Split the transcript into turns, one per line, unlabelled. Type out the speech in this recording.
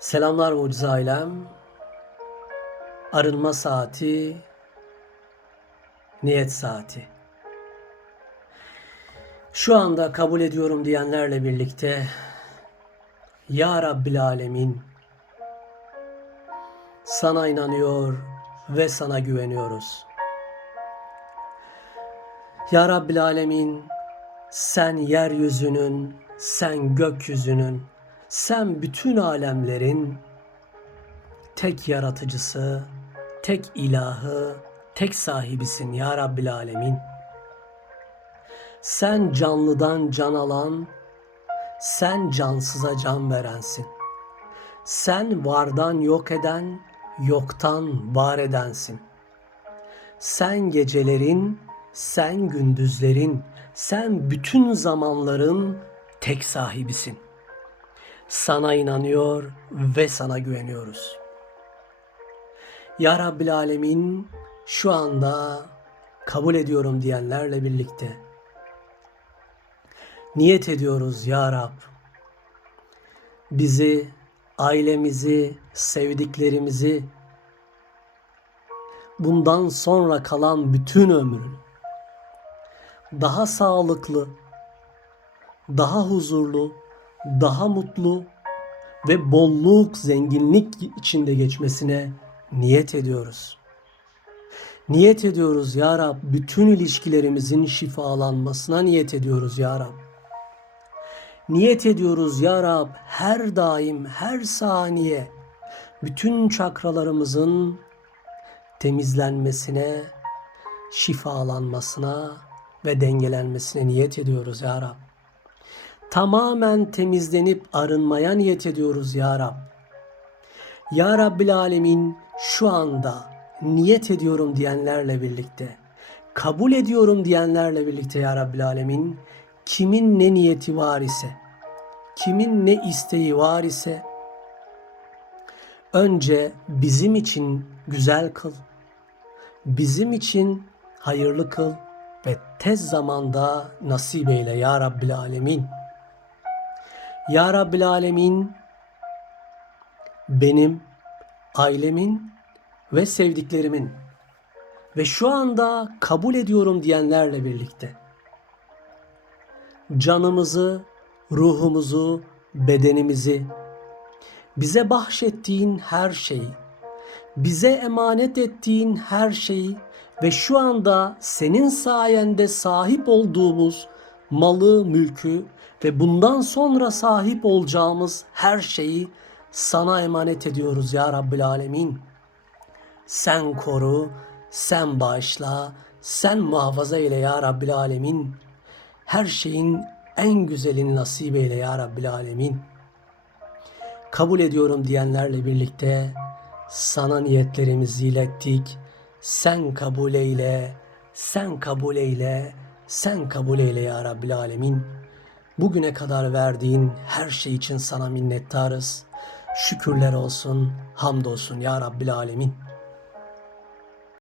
Selamlar mucize ailem. Arınma saati, niyet saati. Şu anda kabul ediyorum diyenlerle birlikte Ya Rabbil Alemin sana inanıyor ve sana güveniyoruz. Ya Rabbil Alemin sen yeryüzünün, sen gökyüzünün, sen bütün alemlerin tek yaratıcısı, tek ilahı, tek sahibisin ya Rabbil Alemin. Sen canlıdan can alan, sen cansıza can verensin. Sen vardan yok eden, yoktan var edensin. Sen gecelerin, sen gündüzlerin, sen bütün zamanların tek sahibisin. Sana inanıyor ve sana güveniyoruz. Ya Rabbil Alemin şu anda kabul ediyorum diyenlerle birlikte niyet ediyoruz ya Rab. Bizi, ailemizi, sevdiklerimizi bundan sonra kalan bütün ömrün daha sağlıklı, daha huzurlu, daha mutlu ve bolluk, zenginlik içinde geçmesine niyet ediyoruz. Niyet ediyoruz ya Rab, bütün ilişkilerimizin şifalanmasına niyet ediyoruz ya Rab. Niyet ediyoruz ya Rab, her daim, her saniye bütün çakralarımızın temizlenmesine, şifalanmasına ve dengelenmesine niyet ediyoruz ya Rab tamamen temizlenip arınmaya niyet ediyoruz ya Rab. Ya Rabbil Alemin şu anda niyet ediyorum diyenlerle birlikte, kabul ediyorum diyenlerle birlikte ya Rabbil Alemin, kimin ne niyeti var ise, kimin ne isteği var ise, önce bizim için güzel kıl, bizim için hayırlı kıl ve tez zamanda nasip eyle ya Rabbil Alemin.'' Ya Rabbil Alemin benim, ailemin ve sevdiklerimin ve şu anda kabul ediyorum diyenlerle birlikte canımızı, ruhumuzu, bedenimizi, bize bahşettiğin her şeyi, bize emanet ettiğin her şeyi ve şu anda senin sayende sahip olduğumuz malı, mülkü ve bundan sonra sahip olacağımız her şeyi sana emanet ediyoruz ya Rabbil Alemin. Sen koru, sen bağışla, sen muhafaza eyle ya Rabbil Alemin. Her şeyin en güzelini nasip eyle ya Rabbil Alemin. Kabul ediyorum diyenlerle birlikte sana niyetlerimizi ilettik. Sen kabul eyle, sen kabul eyle, sen kabul eyle ya Rabbil Alemin. Bugüne kadar verdiğin her şey için sana minnettarız. Şükürler olsun, hamdolsun ya Rabbil Alemin.